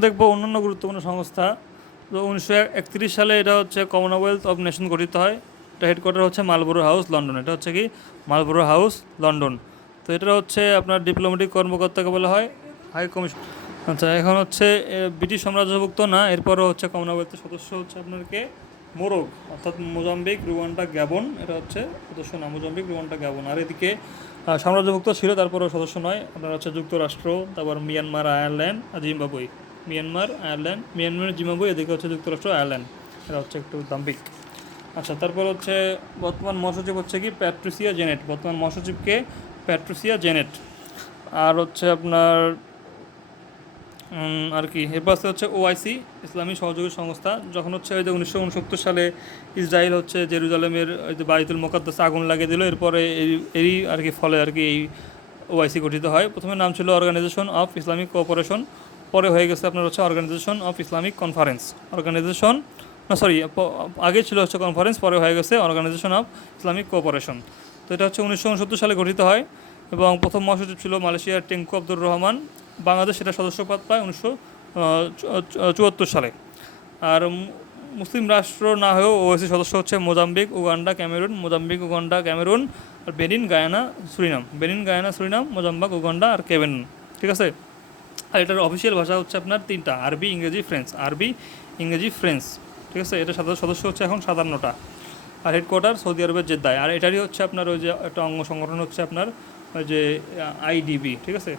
দেখব অন্যান্য গুরুত্বপূর্ণ সংস্থা। তো উনিশশো একত্রিশ সালে এটা হচ্ছে কমনওয়েলথ অফ নেশন গঠিত হয়। এটা হেডকোয়ার্টার হচ্ছে মালবোরো হাউস লন্ডন এটা হচ্ছে কি? মালবোরো হাউস লন্ডন তো এটা হচ্ছে আপনার ডিপ্লোম্যাটিক কর্মকর্তাকে বলা হয়। হাই কমিশন আচ্ছা এখন হচ্ছে ব্রিটিশ সাম্রাজ্যভুক্ত না, এরপরও হচ্ছে কমনওয়েলথের সদস্য হচ্ছে আপনার কে মোরগ, অর্থাৎ মোজাম্বিক, রুয়ান্ডা, গ্যাবন। এটা হচ্ছে সদস্য না, মোজাম্বিক, রুয়ান্ডা, গ্যাবন। আর এদিকে সাম্রাজ্যভুক্ত ছিল, তারপরেও সদস্য নয়। আপনার হচ্ছে যুক্তরাষ্ট্র, তারপর মিয়ানমার আয়ারল্যান্ড আর Zimbabwe Myanmar Ireland Myanmar Zimbabwe এদিকে হচ্ছে যুক্তরাষ্ট্র আয়ারল্যান্ড এটা হচ্ছে একটু দাম্পিক আচ্ছা তারপর হচ্ছে বর্তমান মহাসচিব হচ্ছে কি? প্যাট্রিসিয়া জেনেট বর্তমান মহাসচিবকে প্যাট্রিসিয়া জেনেট আর হচ্ছে আপনার আর কি? এরপর হচ্ছে ওআইসি ইসলামী সহযোগী সংস্থা। যখন হচ্ছে ওই যে উনিশশো উনসত্তর সালে ইসরায়েল হচ্ছে জেরুজালেমের ওই যে বাইতুল মোকাদ্দাস আগুন লাগিয়ে দিল, এরপরে এরই আর কি ফলে আর কি এই ওআইসি গঠিত হয়। প্রথমে নাম ছিল অর্গানাইজেশন অফ ইসলামিক কোঅপারেশন পরে হয়ে গেছে আপনার হচ্ছে organization of Islamic conference organization না সরি আগে ছিল হচ্ছে কনফারেন্স পরে হয়ে গেছে অর্গানাইজেশন অফ ইসলামিক কোঅপারেশন তো এটা হচ্ছে উনিশশো উনসত্তর সালে গঠিত হয় এবং প্রথম মহাসচিব ছিল মালয়েশিয়ার টেঙ্কু আব্দুর রহমান। বাংলাদেশ এটা সদস্যপদ পায় উনিশশো চুয়াত্তর সালে। আর মুসলিম রাষ্ট্র না হয়েও ওএসি সদস্য হচ্ছে Mozambique, Uganda, Cameroon, Mozambique, Uganda, Cameroon, আর Benin, Guyana, Suriname. Benin, Guyana, Suriname, Mozambique, Uganda, আর কেবেন। ঠিক আছে? আর এটার অফিসিয়াল ভাষা হচ্ছে আপনার তিনটা, আরবি, ইংরেজি, ফ্রেঞ্চ। আরবি, ইংরেজি, ফ্রেঞ্চ, ঠিক আছে? এটা সাধারণ সদস্য হচ্ছে এখন সাতান্নটা। আর হেডকোয়ার্টার সৌদি আরবের জেদ্দায়। আর এটারই হচ্ছে আপনার ওই যে একটা অঙ্গ সংগঠন হচ্ছে আপনার ওই যে আইডিবি ঠিক আছে?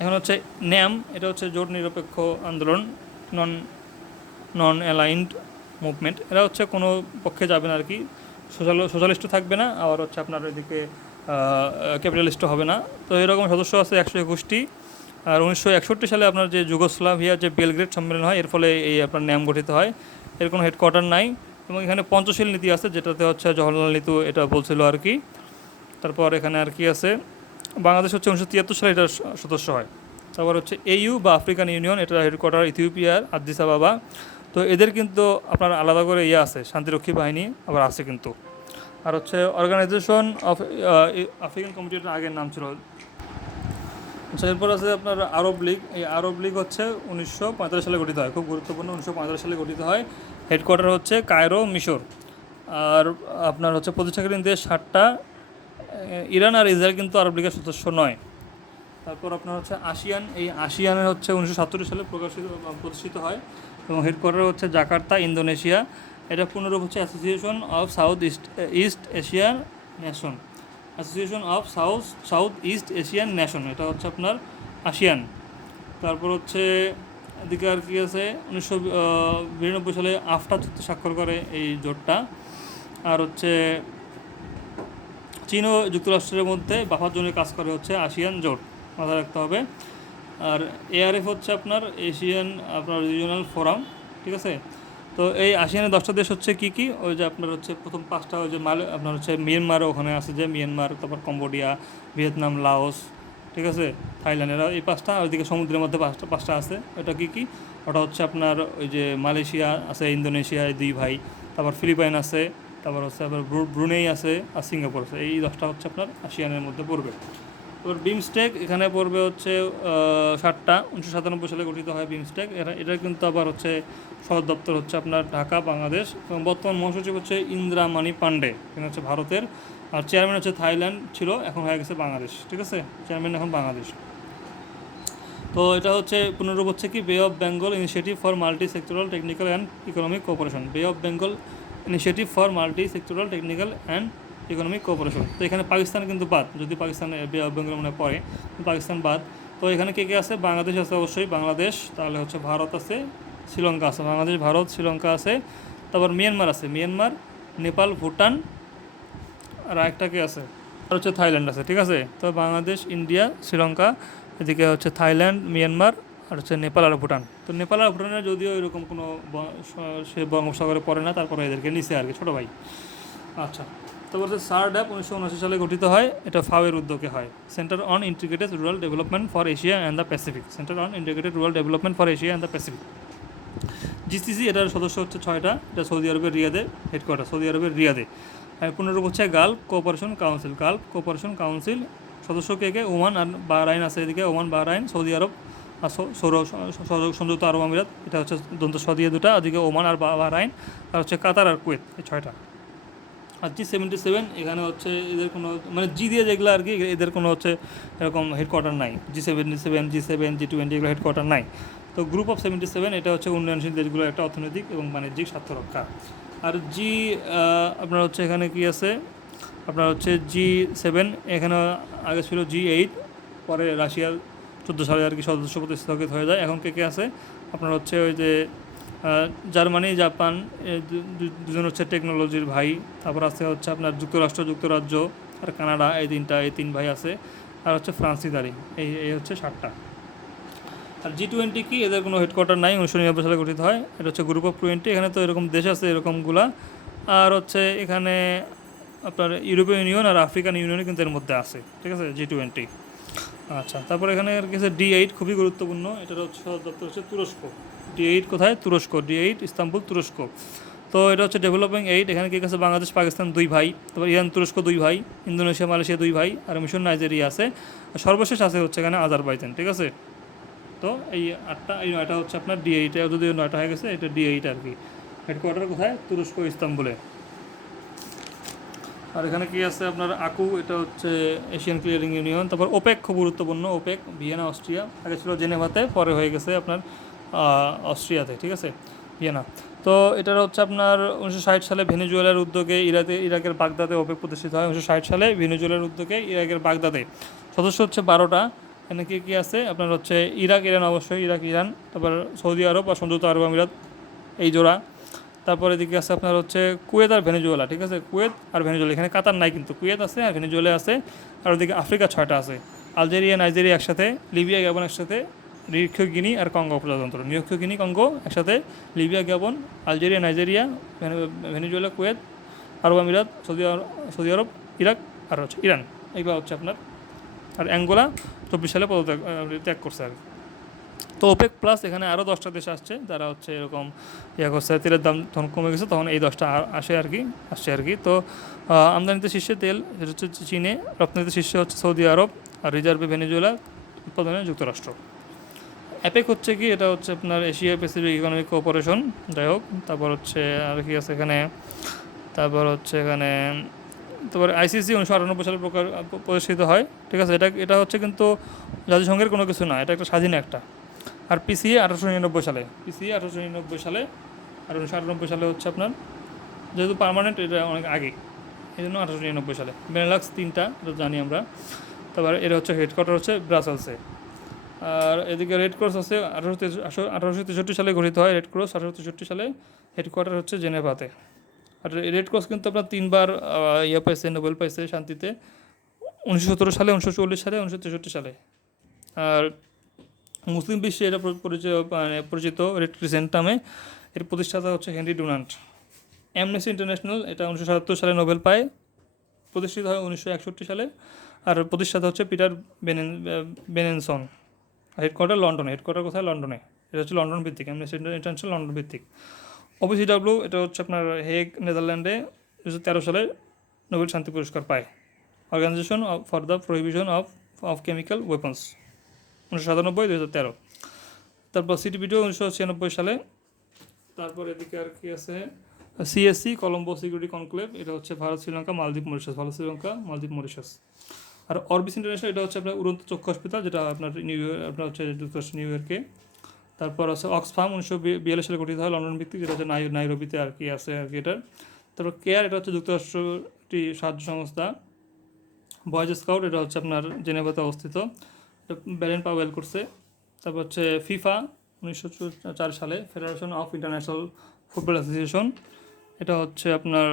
এখন হচ্ছে ন্যাম এটা হচ্ছে জোট নিরপেক্ষ আন্দোলন নন নন অ্যালাইন্ড মুভমেন্ট এরা হচ্ছে কোনো পক্ষে যাবে না আর কি। সোশ্যাল সোশ্যালিস্টও থাকবে না, আবার হচ্ছে আপনার ওইদিকে ক্যাপিটালিস্টও হবে না। তো এরকম সদস্য আছে একশো একুশটি। আর উনিশশো একষট্টি সালে আপনার যে যুগোস্লাভিয়া যে বেলগ্রেড সম্মেলন হয়, এর ফলে এই আপনার ন্যাম গঠিত হয়। এর কোনো হেডকোয়ার্টার নাই এবং এখানে পঞ্চশীল নীতি আছে, যেটাতে হচ্ছে জওহরলাল নেহরু এটা বলছিল আর কি। তারপর এখানে আর কি আছে, বাংলাদেশ হচ্ছে উনিশশো তিয়াত্তর সালে এটার সদস্য হয়। তারপর হচ্ছে এইউ বা আফ্রিকান ইউনিয়ন, এটা হেডকোয়ার্টার ইথিওপিয়ার আদিস আবাবা। তো এদের কিন্তু আপনার আলাদা করে ইয়ে আছে, শান্তিরক্ষী বাহিনী আবার আছে কিন্তু। আর হচ্ছে অর্গানাইজেশন অফ আফ্রিকান কমিটির আগের নাম ছিল আচ্ছা এরপর আছে আপনার আরব লীগ। এই আরব লীগ হচ্ছে উনিশশো পঁয়তাল্লিশ সালে গঠিত হয়। খুব গুরুত্বপূর্ণ, উনিশশো পঁয়তাল্লিশ সালে গঠিত হয়। হেডকোয়ার্টার হচ্ছে কায়রো, মিশর। আর আপনার হচ্ছে প্রতিষ্ঠাকালীন দেশ ষাটটা ইরান আর ইসরায়েল কিন্তু আরব লীগের সদস্য নয়। তারপর আপনার হচ্ছে আসিয়ান। এই আসিয়ানের হচ্ছে উনিশশো সাতচল্লিশ সালে প্রকাশিত প্রতিষ্ঠিত হয় এবং হেডকোয়ার্টার হচ্ছে জাকার্তা, ইন্দোনেশিয়া। এটা পুনরূপ হচ্ছে association of south east east Asian nation association of south south east Asian nation এটা হচ্ছে আপনার আসিয়ান তারপর হচ্ছে এদিকে আর কি আছে, উনিশশো বিরানব্বই সালে আফটা চুক্তি স্বাক্ষর করে এই জোটটা। আর হচ্ছে চীন ও যুক্তরাষ্ট্রের মধ্যে বাফার জন্য কাজ করে হচ্ছে আসিয়ান জোট মাথায় রাখতে হবে। আর এআরএফ হচ্ছে আপনার এশিয়ান আপনার রিজিওনাল ফোরাম ঠিক আছে? তো এই আসিয়ানের দশটা দেশ হচ্ছে কি কি? ওই যে আপনার হচ্ছে প্রথম পাঁচটা ওই যে মাল আপনার হচ্ছে মিয়ানমার ওখানে আছে যে মিয়ানমার, তারপর কম্বোডিয়া, ভিয়েতনাম, লাওস, ঠিক আছে? থাইল্যান্ড, এরা এই পাঁচটা ওইদিকে সমুদ্রের মধ্যে পাঁচটা পাঁচটা আছে। ওটা কি কি? ওটা হচ্ছে আপনার ওই যে মালয়েশিয়া আছে, ইন্দোনেশিয়া দুই ভাই। তারপর ফিলিপাইন আছে, তারপর হচ্ছে আপনার ব্রু- ব্রুনেই আছে, আর সিঙ্গাপুর আছে। এই দশটা হচ্ছে আপনার আসিয়ানের মধ্যে পড়বে। এবার বিমস্টেক এখানে পড়বে হচ্ছে ষাটটা, উনিশশো সাতানব্বই সালে গঠিত হয় বিমস্টেক এরা, এটা কিন্তু আবার হচ্ছে সদর দপ্তর হচ্ছে আপনার ঢাকা, বাংলাদেশ। এবং বর্তমান মহাসচিব হচ্ছে ইন্দিরা মানি পান্ডে তিনি হচ্ছে ভারতের। আর চেয়ারম্যান হচ্ছে থাইল্যান্ড ছিল, এখন হয়ে গেছে বাংলাদেশ, ঠিক আছে? চেয়ারম্যান এখন বাংলাদেশ। তো এটা হচ্ছে পুনরূপ হচ্ছে কি bay of Bengal initiative for multi sectoral technical and economic cooperation bay of Bengal initiative for multi sectoral technical and economic cooperation তো এখানে পাকিস্তান কিন্তু বাদ। যদি পাকিস্তান বেঙ্গল মনে পড়ে পাকিস্তান বাদ। তো এখানে কে কে আছে? বাংলাদেশ আছে অবশ্যই। বাংলাদেশ, তাহলে হচ্ছে ভারত আছে, শ্রীলঙ্কা আছে। বাংলাদেশ, ভারত, শ্রীলঙ্কা আছে। তারপর মিয়ানমার আছে। মিয়ানমার, নেপাল, ভুটান, আর একটা কে আছে? আর হচ্ছে থাইল্যান্ড আছে, ঠিক আছে? তো বাংলাদেশ, ইন্ডিয়া, শ্রীলঙ্কা, এদিকে হচ্ছে থাইল্যান্ড, মিয়ানমার, আর হচ্ছে নেপাল আর ভুটান। তো নেপাল আর ভুটানের যদিও এরকম কোনো সে বঙ্গোপসাগরে পড়ে না, তারপরে এদেরকে নিচে আর কি, ছোটো ভাই। আচ্ছা। তারপর হচ্ছে সার ড্যাপ উনিশশো উনআশি সালে গঠিত হয়। এটা ফাওয়ের উদ্যোগে হয়। Centre on integrated rural development for Asia and the Pacific centre on integrated rural development for Asia and the Pacific GCC এটার সদস্য হচ্ছে ছয়টা। এটা সৌদি আরবের রিয়াদে হেডকোয়ার্টার সৌদি আরবের রিয়াদে। আর পুনরূপ হচ্ছে Gulf cooperation council Gulf cooperation council সদস্য কে কে? ওমান আর বাহরাইন আছে এদিকে। ওমান, বাহরাইন, সৌদি আরব আর সৌর সংযুক্ত আরব আমিরাত। এটা হচ্ছে দন্ত স দিয়ে দুটা। ওদিকে ওমান আর বাহরাইন আর হচ্ছে কাতার আর কুয়েত। এই ছয়টা। আর জি সেভেন্টি সেভেন, এখানে হচ্ছে এদের কোনো মানে জি দিয়ে যেগুলো আর কি, এদের কোনো হচ্ছে এরকম হেডকোয়ার্টার নাই। G seventy seven G seven G twenty এগুলো হেডকোয়ার্টার নাই। তো গ্রুপ অফ সেভেন্টি সেভেন এটা হচ্ছে উন্নয়নশীল দেশগুলোর একটা অর্থনৈতিক এবং বাণিজ্যিক স্বার্থ রক্ষা। আর জি আপনার হচ্ছে এখানে কি আছে? আপনার হচ্ছে জি সেভেন এখানে আগে ছিল জি এইট পরে রাশিয়ার চোদ্দ সালে আর কি সদস্যপদ স্থগিত হয়ে যায়। এখন কে কে আছে? আপনার হচ্ছে ওই যে জার্মানি, জাপান দুজন হচ্ছে টেকনোলজির ভাই। তারপর আছে হচ্ছে আপনার যুক্তরাষ্ট্র, যুক্তরাজ্য আর কানাডা, এই তিনটা, এই তিন ভাই আছে। আর হচ্ছে ফ্রান্স, ইতালি, এই এই হচ্ছে সাতটা। আর জি টোয়েন্টি কি এদের কোনো হেডকোয়ার্টার নাই, উনিশশো নিরানব্বই সালে গঠিত হয়। এটা হচ্ছে গ্রুপ অফ টোয়েন্টি এখানে তো এরকম দেশ আছে, এরকমগুলা। আর হচ্ছে এখানে আপনার ইউরোপীয় ইউনিয়ন আর আফ্রিকান ইউনিয়ন কিন্তু এর মধ্যে আছে, ঠিক আছে? জি টোয়েন্টি আচ্ছা তারপর এখানে আর কিছু ডি এইট খুবই গুরুত্বপূর্ণ। এটার হচ্ছে দপ্তর হচ্ছে তুরস্ক। ডি এইট কোথায়? তুরস্ক। ডি এইট ইস্তাম্বুল, তুরস্ক। তো এটা হচ্ছে ডেভেলপিং এইট এখানে কি আছে? বাংলাদেশ, পাকিস্তান দুই ভাই। তারপর ইরান, তুরস্ক দুই ভাই। ইন্দোনেশিয়া, মালয়েশিয়া দুই ভাই। আর মিশন নাইজেরিয়া আছে। সর্বশেষ আছে হচ্ছে এখানে আজারবাইজান, ঠিক আছে? তো এই আটটা, এই নয়টা হচ্ছে আপনার ডি এইটে যদি নয়টা হয়ে গেছে, এটা ডি এইট আর কি। হেডকোয়ার্টার কোথায়? তুরস্ক, ইস্তাম্বুলে। আর এখানে কি আছে আপনার? আকু, এটা হচ্ছে এশিয়ান ক্লিয়ারিং ইউনিয়ন তারপর ওপেক, খুব গুরুত্বপূর্ণ ওপেক। Vienna, Austria. আগে ছিল জেনেভাতে, পরে হয়ে গেছে আপনার অস্ট্রিয়াতে, ঠিক আছে? ভিয়েনা। তো এটার হচ্ছে আপনার উনিশশো ষাট সালে ভেনেজুয়েলার উদ্যোগে ইরাতে, ইরাকের বাগদাদে ওপেক প্রতিষ্ঠিত হয়। উনিশশো ষাট সালে ভেনেজুয়েলার উদ্যোগে ইরাকের বাগদাদে। সদস্য হচ্ছে বারোটা। এখানে কি, কী আছে? আপনার হচ্ছে ইরাক, ইরান অবশ্যই, ইরাক, ইরান, তারপর সৌদি আরব আর সংযুক্ত আরব আমিরাত, এই জোড়া। তারপর এদিকে আছে আপনার হচ্ছে কুয়েত আর ভেনেজুয়েলা, ঠিক আছে? কুয়েত আর ভেনেজুয়েলা। এখানে কাতার নাই কিন্তু, কুয়েত আছে আর ভেনেজুয়েলা আছে। আর ওদিকে আফ্রিকা ছয়টা আছে। আলজেরিয়া, নাইজেরিয়া একসাথে, লিবিয়া গ্যাবন একসাথে নিরীক্ষ গিনি আর কঙ্গো প্রজাতন্ত্র। নিরীক্ষ গিনি কঙ্গো, একসাথে Libya Gabon Algeria, Nigeria, Vene- Venezuela, Kuwait, আরব আমিরাত, সৌদি আরব সৌদি আরব, ইরাক আর হচ্ছে ইরান। এগুলো হচ্ছে আপনার। আর অ্যাঙ্গোলা চব্বিশ সালে পদত্যাগ ত্যাগ করছে আর। তো ওপেক প্লাস এখানে আরও দশটা দেশ আসছে, যারা হচ্ছে এরকম ইয়ে করছে, তেলের দাম তখন কমে গেছে, তখন এই দশটা আসে আর কি, আসছে আর কি। তো আমদানিতে শীর্ষে তেল, সেটা হচ্ছে চীনে, রপ্তানিতে শীর্ষে হচ্ছে সৌদি আরব, আর রিজার্ভে ভেনেজুয়েলা, উৎপাদনে যুক্তরাষ্ট্র। অ্যাপেক হচ্ছে কি, এটা হচ্ছে আপনার এশিয়া প্যাসিফিক ইকোনমিক কোঅপারেশন যাই হোক। তারপর হচ্ছে আর কি আছে এখানে, তারপর হচ্ছে এখানে, তারপর আইসিসি উনিশশো আটানব্বই সালে প্রকার প্রতিষ্ঠিত হয়, ঠিক আছে? এটা এটা হচ্ছে কিন্তু জাতিসংঘের কোনো কিছু না, এটা একটা স্বাধীন একটা। আর পিসিএ আঠারোশো নিরানব্বই সালে পিসিএ আঠারোশো নিরানব্বই সালে, আর উনিশশো আটানব্বই সালে হচ্ছে আপনার, যেহেতু পার্মানেন্ট এটা অনেক আগে এই জন্য আঠারোশো নিরানব্বই সালে। বেনেলাক্স তিনটা, এটা জানি আমরা। তারপর এটা হচ্ছে হেডকোয়ার্টার হচ্ছে ব্রাসেলসে আর এদিকে রেড ক্রস আছে আঠারোশো আঠারোশো তেষট্টি সালে গঠিত হয় রেড ক্রস আঠারোশো তেষট্টি সালে হেডকোয়ার্টার হচ্ছে জেনেভাতে আর রেড ক্রস কিন্তু আপনার তিনবার ইয়ে পাইছে নোবেল পাইছে শান্তিতে। উনিশশো সতেরো সালে, উনিশশো চল্লিশ সালে, উনিশশো তেষট্টি সালে। আর মুসলিম বিশ্বে এটা পরি- পরিচয় মানে পরিচিত রেড ক্রিসেন্ট নামে। এর প্রতিষ্ঠাতা হচ্ছে হেনরি ডোনাল্ড অ্যামনেস্টি ইন্টারন্যাশনাল এটা উনিশশো সাতাত্তর সালে নোবেল পায়। প্রতিষ্ঠিত হয় উনিশশো একষট্টি সালে। আর প্রতিষ্ঠাতা হচ্ছে পিটার বেনেন বেনেনসন। হেডকোয়ার্টার লন্ডনে হেডকোয়ার্টার কোথায়? লন্ডনে এটা হচ্ছে লন্ডন ভিত্তিক অ্যামনেস্টি ইন্টারন্যাশনাল লন্ডন ভিত্তিক। ওপিসিডাব্লিউ এটা হচ্ছে আপনার হেগ নেদারল্যান্ডে দু তেরো সালে নোবেল শান্তি পুরস্কার পায়। Organization of for the prohibition of of chemical weapons উনিশশো সাতানব্বই দু হাজার তেরো। তারপর সিটিপিটিও উনিশশো ছিয়ানব্বই সালে। তারপর এদিকে আর কি আছে? সিএসসি কলম্বো সিকিউরিটি কনক্লেভ এটা হচ্ছে ভারত, শ্রীলঙ্কা, মালদ্বীপ, মরিশাস। ভারত শ্রীলঙ্কা, মালদ্বীপ, মরিশাস। আর অরবিস ইন্টারন্যাশনাল এটা হচ্ছে আপনার উড়ন্ত চক্ষু হসপিটাল যেটা আপনার নিউ আপনার হচ্ছে যুক্তরাষ্ট্র নিউ ইয়র্কে তারপর আছে অক্সফার্ম উনিশশো বিয়াল্লিশ সালে গঠিত হয় লন্ডন ভিত্তিক, যেটা হচ্ছে নাই নাইরবিতে আর কি আছে আর কি এটার তারপর কেয়ার এটা হচ্ছে যুক্তরাষ্ট্র একটি সাহায্য সংস্থা। বয়েজ স্কাউট এটা হচ্ছে আপনার জেনেভাতে অবস্থিত। ব্যালেন পাওয়েল করছে। তারপর হচ্ছে ফিফা উনিশশো চার সালে federation of international football association এটা হচ্ছে আপনার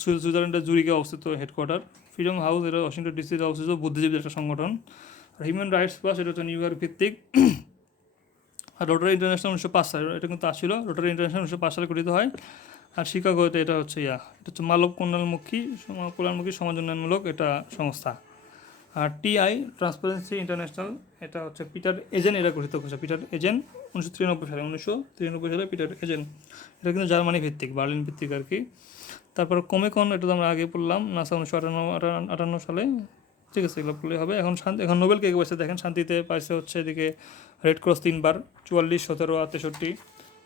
সুইজারল্যান্ডের জুরিকে অবস্থিত হেডকোয়ার্টার ফ্রিডম হাউস, এটা ওয়াশিংটন ডিসিতে অবস্থিত বুদ্ধিজীবী একটা সংগঠন। আর হিউম্যান রাইটস প্লাস এটা হচ্ছে নিউ ইয়র্ক ভিত্তিক। আর রোটারি ইন্টারন্যাশনাল উনিশশো পাঁচ সালে, এটা কিন্তু আসছিল। রোটারি ইন্টারন্যাশনাল উনিশশো পাঁচ সালে গঠিত হয়। আর শিকাগোতে এটা হচ্ছে ইয়া, এটা হচ্ছে মানব কল্যাণমুখী কল্যাণমুখী সমাজ উন্নয়নমূলক এটা সংস্থা। আর টিআই ট্রান্সপারেন্সি ইন্টারন্যাশনাল এটা হচ্ছে পিটার এজেন্ট, এটা গঠিত করছে পিটার এজেন্ট। উনিশশো তিরানব্বই সালে, উনিশশো তিরানব্বই সালে পিটার এজেন্ট এটা কিন্তু জার্মানি ভিত্তিক, বার্লিন ভিত্তিক আর কি। তারপর কমেকন এটা তো আমরা আগে পড়লাম নাসা উনিশশো আটান্ন আটান্ন সালে। ঠিক আছে, এগুলো করলেই হবে। এখন শান্তি, এখন নোবেল কে পাইছে দেখেন? শান্তিতে পাইছে হচ্ছে এদিকে রেড ক্রস তিনবার, চুয়াল্লিশ, সতেরো তেষট্টি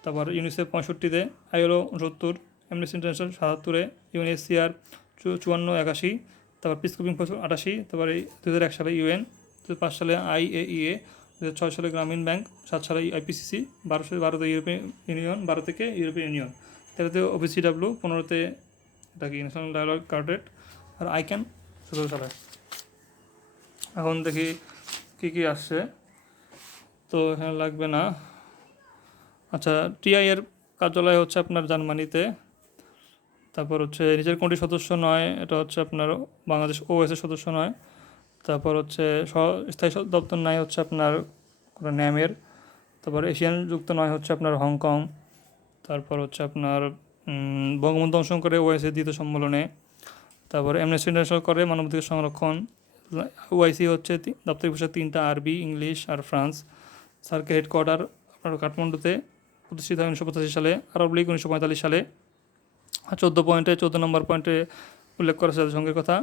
তারপর ইউনিসেফ পঁয়ষট্টিতে, আইএলও উনসত্তর এমনেস্টি ইন্টারন্যাশনাল সাতাত্তরে ইউএনএসসিআর চুয়ান্ন, একাশি। তারপর পিস কুপিং ফোর্স আটাশি। তারপরে দু হাজার এক সালে ইউএন দু পাঁচ সালে আইএইএ দু ছয় সালে গ্রামীণ ব্যাংক সাত সালে আইপিসিসি বারোশো বারোতে ইউরোপিয়ান ইউনিয়ন, বারো থেকে ইউরোপিয়ান ইউনিয়ন। তেরোতে ওবিসিডাব্লিউ পনেরোতে এটা কি ন্যাশনাল ডায়ালগ কার্ডেট আর আইক্যান সতেরো সালে এখন দেখি কী কী আসছে। তো এখানে লাগবে না। আচ্ছা টিআই এর কার্যালয় হচ্ছে আপনার জার্মানিতে। তারপর হচ্ছে, নিজের কোনটি সদস্য নয়, এটা হচ্ছে আপনার বাংলাদেশ ওএস এর সদস্য নয়। তারপর হচ্ছে স্থায়ী দপ্তর নয় হচ্ছে আপনার কোনো ন্যামের। তারপর এশিয়ান যুক্ত নয় হচ্ছে আপনার হংকং। তারপর হচ্ছে আপনার বঙ্গবন্ধু অংশগ্রহণ করে ওএসএ দ্বিতীয় সম্মেলনে। তারপর এমনেস্টি ইন্টারন্যাশনাল করে মানবাধিকার সংরক্ষণ। ওআইসি হচ্ছে দাপ্তরিক ভাষা তিনটা, আরবি, ইংলিশ আর ফ্রান্স। সার্কেল হেডকোয়ার্টার আপনার কাঠমান্ডুতে প্রতিষ্ঠিত হয় উনিশশো পঁচাশি সালে, আরব লীগ উনিশশো পঁয়তাল্লিশ সালে। চোদ্দ পয়েন্টে চোদ্দ নম্বর পয়েন্টে উল্লেখ করা জাতিসংঘের কথা।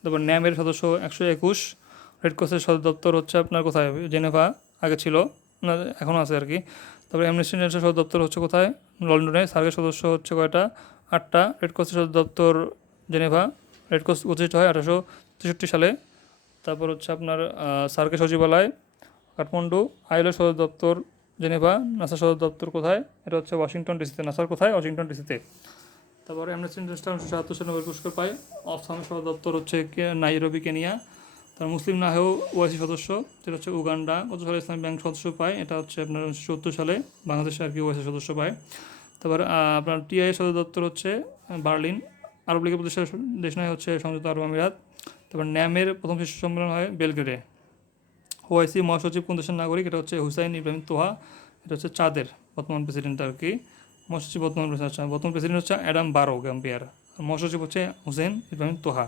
তারপর ন্যামের সদস্য একশো একুশ রেড ক্রসের সদর দপ্তর হচ্ছে আপনার কোথায়? জেনেভা, আগে ছিল এখনও আছে আর কি। তারপরে অ্যামনেস্টি সদর দপ্তর হচ্ছে কোথায়? লন্ডনে। সার্কের সদস্য হচ্ছে কয়টা? আটটা। রেড ক্রসের সদর দপ্তর জেনেভা। রেড ক্রস প্রতিষ্ঠিত হয় আঠারোশো তেষট্টি সালে। তারপর হচ্ছে আপনার সার্কের সচিবালয় কাঠমান্ডু। আইএলও সদর দপ্তর জেনেভা। নাসা সদর দপ্তর কোথায়? এটা হচ্ছে ওয়াশিংটন ডিসিতে। নাসার কোথায়? ওয়াশিংটন ডিসিতে। তারপরে ইন্টারন্যাশনাল উনিশশো সাতাত্তর নোবেল পুরস্কার পায় অফসামের সদর দপ্তর হচ্ছে নাইরোবি, কেনিয়া। তার মুসলিম না হয়েও ওয়াইসি সদস্য, যেটা হচ্ছে উগান্ডা। কত সালে ইসলামী ব্যাংক সদস্য পায়, এটা হচ্ছে আপনার উনিশশো সত্তর সালে বাংলাদেশে আর কি ওয়াইসি সদস্য পায়। তারপর আপনার টিআই সদর দপ্তর হচ্ছে বার্লিন। আরব লীগের প্রতিষ্ঠা দেশ নয়, হচ্ছে সংযুক্ত আরব আমিরাত। তারপর ন্যামের প্রথম শীর্ষ সম্মেলন হয় বেলগ্রেডে। ওআইসি মহাসচিব কোন দেশের নাগরিক? এটা হচ্ছে হুসাইন ইব্রাহিম তোহা, এটা হচ্ছে চাঁদের বর্তমান প্রেসিডেন্ট আর কি। মহাসচিব বর্তমান প্রেসিডেন্ট বর্তমান প্রেসিডেন্ট হচ্ছে অ্যাডাম বারো গ্যাম্পিয়ার মহাসচিব হচ্ছে হুসেন ইব্রাহিম তোহা।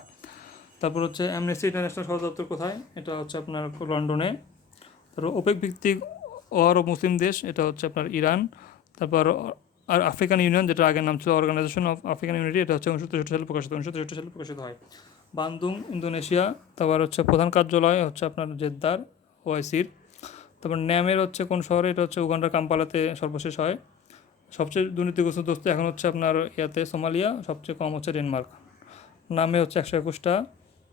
তারপর হচ্ছে অ্যামনেস্টি ইন্টারন্যাশনাল সদর দপ্তর কোথায়? এটা হচ্ছে আপনার লন্ডনে। তারপর ওপেক ভিত্তিক আরব মুসলিম দেশ, এটা হচ্ছে আপনার ইরান। তারপর আর আফ্রিকান ইউনিয়ন, যেটা আগের নাম ছিল অর্গানাইজেশন অফ আফ্রিকান ইউনিটি এটা হচ্ছে উনিশশো তেষট্টি সালে প্রকাশিত উনিশশো তেষট্টি সালে প্রকাশিত হয়। বান্দুং, ইন্দোনেশিয়া, তারপর হচ্ছে প্রধান কার্যালয় হচ্ছে আপনার জেদ্দার ওআইসির তারপর ন্যামের হচ্ছে কোন শহরে? এটা হচ্ছে উগান্ডার কাম্পালাতে সর্বশেষ হয়। সবচেয়ে দুর্নীতিগ্রস্ত দোস্ত এখন হচ্ছে আপনার ইয়াতে সোমালিয়া, সবচেয়ে কম হচ্ছে ডেনমার্ক। নামে হচ্ছে একশো একুশটা,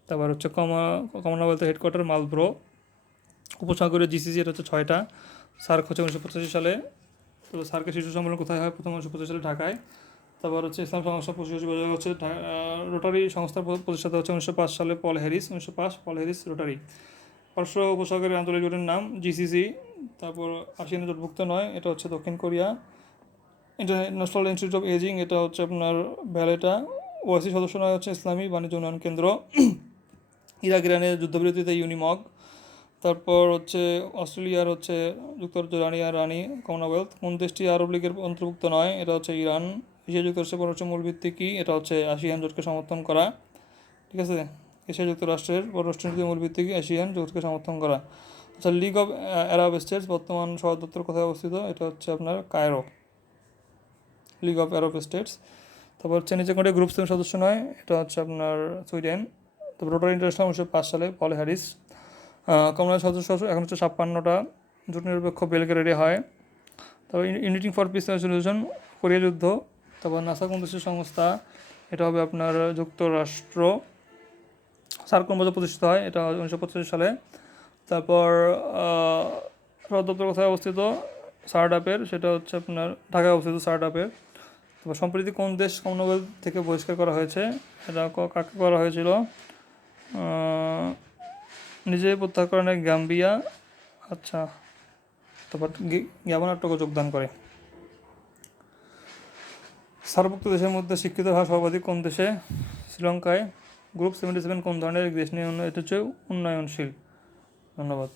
তারপর হচ্ছে কমা কমনওয়েলথ হেডকোয়ার্টার মালব্রো। উপসাগরের জিসিসি এটা হচ্ছে ছয়টা, সার্ক হচ্ছে উনিশশো পঁচাশি সালে। তো সার্কের শিশু সম্মেলন কোথায় হয়? প্রথম উনিশশো পঁচাশি সালে ঢাকায়। তারপর হচ্ছে ইসলাম সংস্থা পঁচিশ হচ্ছে রোটারি সংস্থার প্র- প্রতিষ্ঠাতা হচ্ছে উনিশশো পাঁচ সালে পল হ্যারিস। উনিশশো পাঁচ পল হ্যারিস রোটারি। পার্শ্ব উপসাগরের আঞ্চলিক জোটের নাম জিসিসি। তারপর আসিয়ান জোটভুক্ত নয়, এটা হচ্ছে দক্ষিণ Korea. International institute of aging এটা হচ্ছে আপনার ভ্যালেটা ওআইসি সদস্য নয়, হচ্ছে ইসলামী বাণিজ্য উন্নয়ন কেন্দ্র। ইরাক ইরানের যুদ্ধবিরতিতে ইউনিমগ। তারপর হচ্ছে অস্ট্রেলিয়ার হচ্ছে যুক্তরাজ্য রানী আর রানী কমনওয়েলথ। কোন দেশটি আরব লীগের অন্তর্ভুক্ত নয়, এটা হচ্ছে ইরান। এশিয়া যুক্তরাষ্ট্রের পররাষ্ট্র মূল ভিত্তি কী এটা হচ্ছে আসিয়ান জোটকে সমর্থন করা। ঠিক আছে? এশিয়া যুক্তরাষ্ট্রের পররাষ্ট্রনীতির মূল ভিত্তি কী এশিয়ান জোটকে সমর্থন করা। আচ্ছা লিগ অফ আরব স্টেটস বর্তমান সদর দপ্তর কোথায় অবস্থিত? এটা হচ্ছে আপনার Cairo. League of Arab states তারপর হচ্ছে নিচে কোনটি গ্রুপ সেভেন সদস্য নয় এটা হচ্ছে আপনার সুইডেন তারপর রোটার ইন্টারন্যাশনাল উনিশশো পাঁচ সালে পল হ্যারিস কমনওয়েলথ সদস্য এখন হচ্ছে ছাপ্পান্নটা। জোট নিরপেক্ষ বেলগ্রেডে হয়। তারপর uniting for peace resolution Korea যুদ্ধ। তারপর নাসা কোন দেশের সংস্থা এটা হবে আপনার যুক্তরাষ্ট্র। সার্ক কর্মজা প্রতিষ্ঠিত হয় এটা উনিশশো পঁচাশি সালে। তারপর আহ, সদর দপ্তর কোথায় অবস্থিত সার্ডাপের সেটা হচ্ছে আপনার ঢাকায় অবস্থিত সার্ডাপের সম্প্রতি কোন দেশ কমনওয়েলথ থেকে বহিষ্কার করা হয়েছে? এটা কাকে করা হয়েছিল? নিজে প্রত্যাহারকরণে গাম্বিয়া। আচ্ছা। তারপর জ্ঞাপনাট্যকে যোগদান করে। সার্বভুক্ত দেশের মধ্যে শিক্ষিত হওয়া সর্বাধিক কোন দেশে? শ্রীলঙ্কায়। গ্রুপ সেভেন্টি সেভেন কোন ধরনের দেশ নিয়ে উন্নয়ন হচ্ছে উন্নয়নশীল। ধন্যবাদ।